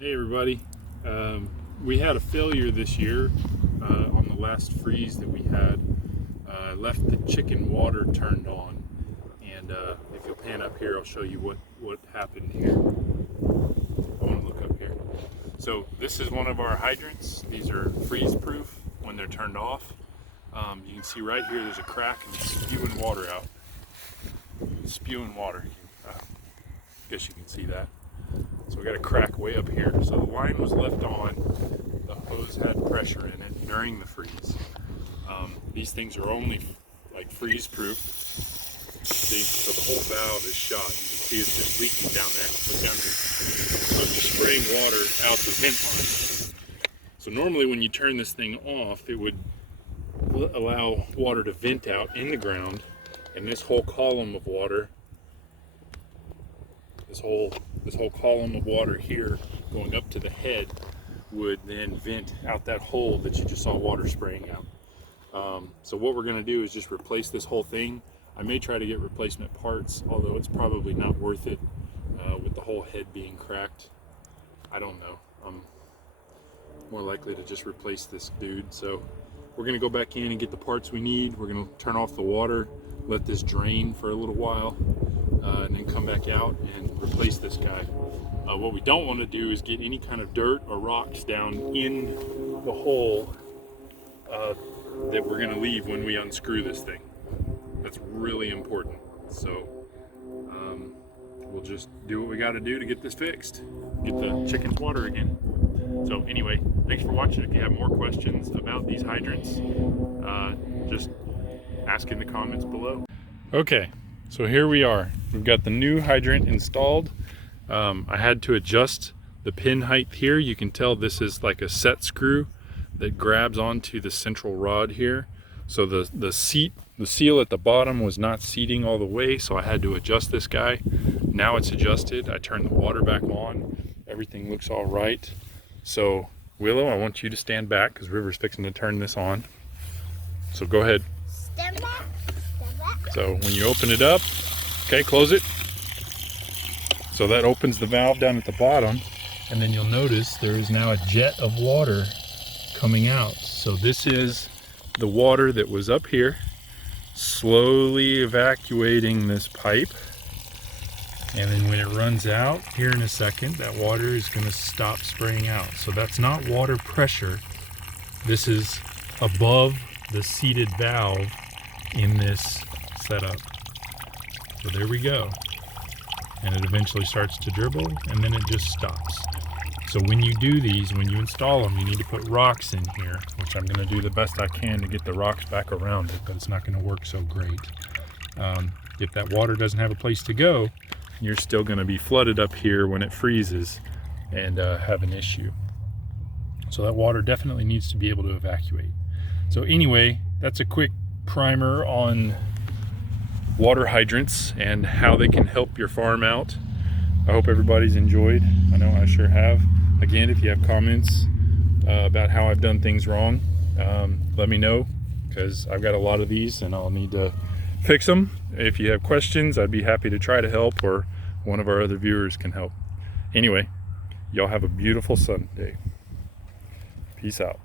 Hey everybody, we had a failure this year on the last freeze that we had. I left the chicken water turned on, and if you'll pan up here I'll show you what happened here. I want to look up here. So this is one of our hydrants. These are freeze proof when they're turned off. You can see right here there's a crack and it's spewing water out. It's spewing water. I guess you can see that. So we got a crack way up here. So the line was left on. The hose had pressure in it during the freeze. These things are only like freeze proof. See, so the whole valve is shot. You can see it's just leaking down there. Look down here. So it's just spraying water out the vent line. So normally when you turn this thing off, it would allow water to vent out in the ground, and this whole column of water, this whole column of water here going up to the head would then vent out that hole that you just saw water spraying out. So what we're going to do is just replace this whole thing. I may try to get replacement parts, although it's probably not worth it with the whole head being cracked. I don't know. I'm more likely to just replace this dude. So we're going to go back in and get the parts we need. We're going to turn off the water, let this drain for a little while, and then come back out and replace this guy. What we don't want to do is get any kind of dirt or rocks down in the hole that we're going to leave when we unscrew this thing. That's really important. So we'll just do what we got to do to get this fixed, get the chicken's water again. So anyway, thanks for watching. If you have more questions about these hydrants, just ask in the comments below. Okay, so here we are. We've got the new hydrant installed. I had to adjust the pin height here. You can tell this is like a set screw that grabs onto the central rod here. So the seal at the bottom was not seating all the way, so I had to adjust this guy. Now it's adjusted. I turned the water back on. Everything looks all right. So Willow, I want you to stand back because River's fixing to turn this on. So go ahead. Stand back. Stand back. So when you open it up, okay, close it. So that opens the valve down at the bottom, and then you'll notice there is now a jet of water coming out. So this is the water that was up here, slowly evacuating this pipe. And then when it runs out here in a second, that water is going to stop spraying out. So that's not water pressure. This is above the seated valve in this setup. So there we go. And it eventually starts to dribble, and then it just stops. So when you do these, when you install them, you need to put rocks in here, which I'm going to do the best I can to get the rocks back around it, but it's not going to work so great. If that water doesn't have a place to go, you're still going to be flooded up here when it freezes and have an issue. So that water definitely needs to be able to evacuate. So anyway, that's a quick primer on water hydrants and how they can help your farm out. I hope everybody's enjoyed. I know I sure have. Again, if you have comments about how I've done things wrong, let me know, because I've got a lot of these and I'll need to fix them. If you have questions, I'd be happy to try to help, or one of our other viewers can help. Anyway, y'all have a beautiful Sunday. Peace out.